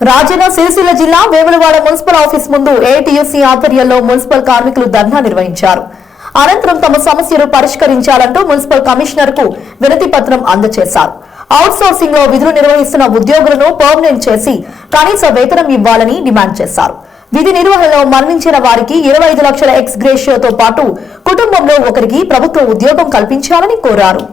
రాజన్న సిరిసిల్ల జిల్లా Vemulawada municipal office ముందు ATUC ఆధ్వర్యంలో మున్సిపల్ కార్మికులు ధర్నా నిర్వహించారు. అనంతరం తమ సమస్యలు పరిష్కరించాలంటూ మున్సిపల్ కమిషనర్ కు వినతి పత్రం అందజేశారు. అవుట్ సోర్సింగ్ లో విధులు నిర్వహిస్తున్న ఉద్యోగులను పర్మనెంట్ చేసి కనీస వేతనం ఇవ్వాలని డిమాండ్ చేశారు. విధి నిర్వహణలో మరణించిన వారికి 25 లక్షల ఎక్స్ గ్రేషియోతో పాటు కుటుంబంలో ఒకరికి ప్రభుత్వ ఉద్యోగం కల్పించాలని కోరారు.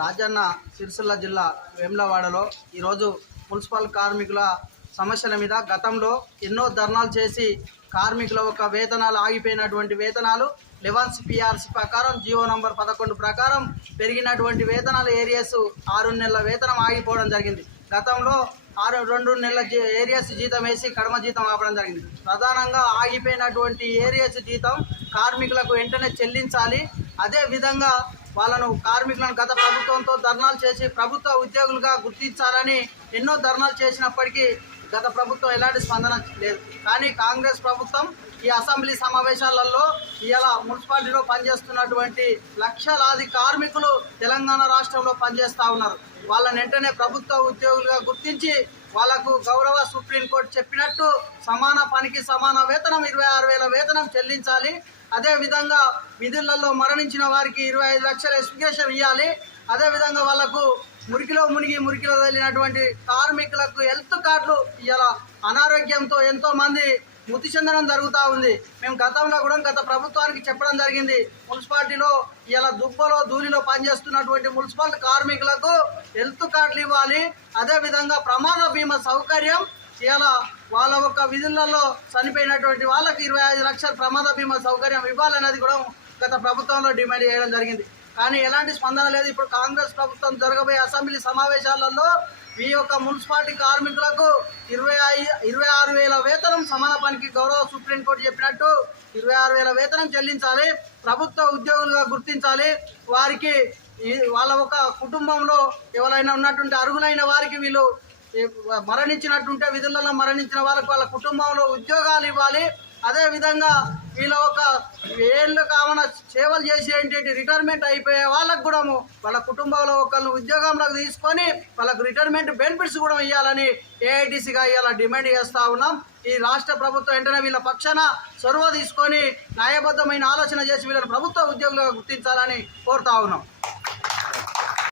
రాజన్న సిరిసిల్ల జిల్లా వేములవాడలో ఈరోజు మున్సిపల్ కార్మికుల సమస్యల మీద గతంలో ఎన్నో ధర్నాలు చేసి కార్మికుల ఒక వేతనాలు ఆగిపోయినటువంటి వేతనాలు 11 PRC ప్రకారం జీవో నంబర్ 11 ప్రకారం పెరిగినటువంటి వేతనాలు ఏరియాస్ 6 నెలల వేతనం ఆగిపోవడం జరిగింది. గతంలో 2 నెలల ఏరియాస్ జీతం వేసి కడమ జీతం ఆపడం జరిగింది. ప్రధానంగా ఆగిపోయినటువంటి ఏరియాస్ జీతం కార్మికులకు వెంటనే చెల్లించాలి. అదే విధంగా వాళ్ళను కార్మికులను గత ప్రభుత్వంతో ధర్నాలు చేసి ప్రభుత్వ ఉద్యోగులుగా గుర్తించాలని ఎన్నో ధర్నాలు చేసినప్పటికీ గత ప్రభుత్వం ఎలాంటి స్పందన లేదు. కానీ కాంగ్రెస్ ప్రభుత్వం ఈ అసెంబ్లీ సమావేశాలలో ఇవాళ మున్సిపాలిటీలో పనిచేస్తున్నటువంటి లక్షలాది కార్మికులు తెలంగాణ రాష్ట్రంలో పనిచేస్తూ ఉన్నారు. వాళ్ళని వెంటనే ప్రభుత్వ ఉద్యోగులుగా గుర్తించి వాళ్లకు గౌరవ సుప్రీంకోర్టు చెప్పినట్టు సమాన పనికి సమాన వేతనం 26,000 వేతనం చెల్లించాలి. అదేవిధంగా విధులలో మరణించిన వారికి 25 లక్షల ఎక్స్గ్రేషన్ ఇవ్వాలి. అదేవిధంగా వాళ్లకు మురికిలో వెళ్ళినటువంటి కార్మికులకు హెల్త్ కార్డులు ఇవాళ అనారోగ్యంతో ఎంతో మంది మృతి చెందడం జరుగుతూ ఉంది. మేము గతంలో కూడా గత ప్రభుత్వానికి చెప్పడం జరిగింది. మున్సిపాలిటీలో ఇలా దుబ్బలో ధూళిలో పనిచేస్తున్నటువంటి మున్సిపల్ కార్మికులకు హెల్త్ కార్డులు ఇవ్వాలి. అదేవిధంగా ప్రమాద బీమా సౌకర్యం ఇలా వాళ్ళ ఒక విధులలో చనిపోయినటువంటి వాళ్ళకి 25 లక్షల ప్రమాద బీమా సౌకర్యం ఇవ్వాలనేది కూడా గత ప్రభుత్వంలో డిమాండ్ చేయడం జరిగింది. కానీ ఎలాంటి స్పందన లేదు. ఇప్పుడు కాంగ్రెస్ ప్రభుత్వం జరగబోయే అసెంబ్లీ సమావేశాలలో ఈ యొక్క మున్సిపాలిటీ కార్మికులకు 26,000 వేతనం సమాన పనికి గౌరవ సుప్రీంకోర్టు చెప్పినట్టు 26,000 వేతనం చెల్లించాలి. ప్రభుత్వ ఉద్యోగులుగా గుర్తించాలి. వారికి వాళ్ళ ఒక కుటుంబంలో ఎవరైనా ఉన్నటువంటి అర్హులైన వారికి వీళ్ళు మరణించినట్టుంటే విధులలో మరణించిన వాళ్ళకు వాళ్ళ కుటుంబంలో ఉద్యోగాలు ఇవ్వాలి. అదేవిధంగా వీళ్ళ ఒక ఏళ్ళు కావన సేవలు చేసేంటి రిటైర్మెంట్ అయిపోయే వాళ్ళకు కూడా వాళ్ళ కుటుంబంలో ఒకళ్ళు ఉద్యోగంలోకి తీసుకొని వాళ్ళకు రిటైర్మెంట్ బెనిఫిట్స్ కూడా ఇవ్వాలని ఏఐటీసీగా ఇవాళ డిమాండ్ చేస్తూ ఉన్నాం. ఈ రాష్ట్ర ప్రభుత్వం వెంటనే వీళ్ళ పక్షాన చొరవ తీసుకొని న్యాయబద్ధమైన ఆలోచన చేసి వీళ్ళని ప్రభుత్వ ఉద్యోగులుగా గుర్తించాలని కోరుతా ఉన్నాం.